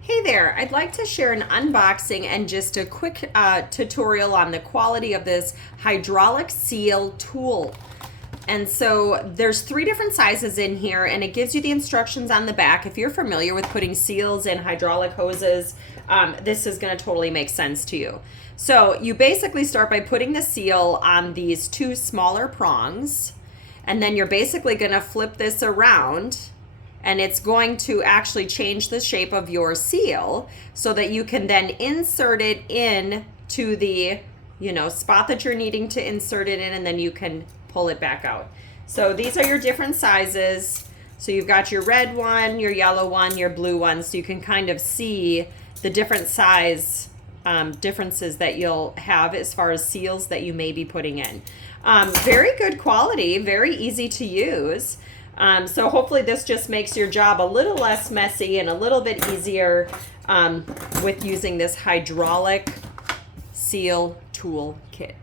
Hey there, I'd like to share an unboxing and just a quick tutorial on the quality of this hydraulic seal tool. And so there's 3 different sizes in here, and it gives you the instructions on the back. If you're familiar with putting seals in hydraulic hoses, this is going to totally make sense to you. So you basically start by putting the seal on these 2 smaller prongs, and then you're basically going to flip this around, and it's going to actually change the shape of your seal so that you can then insert it in to the spot that you're needing to insert it in, and then you can pull it back out. So these are your different sizes. So you've got your red one, your yellow one, your blue one, so you can kind of see the different size differences that you'll have as far as seals that you may be putting in. Very good quality, very easy to use. So hopefully this just makes your job a little less messy and a little bit easier with using this hydraulic seal tool kit.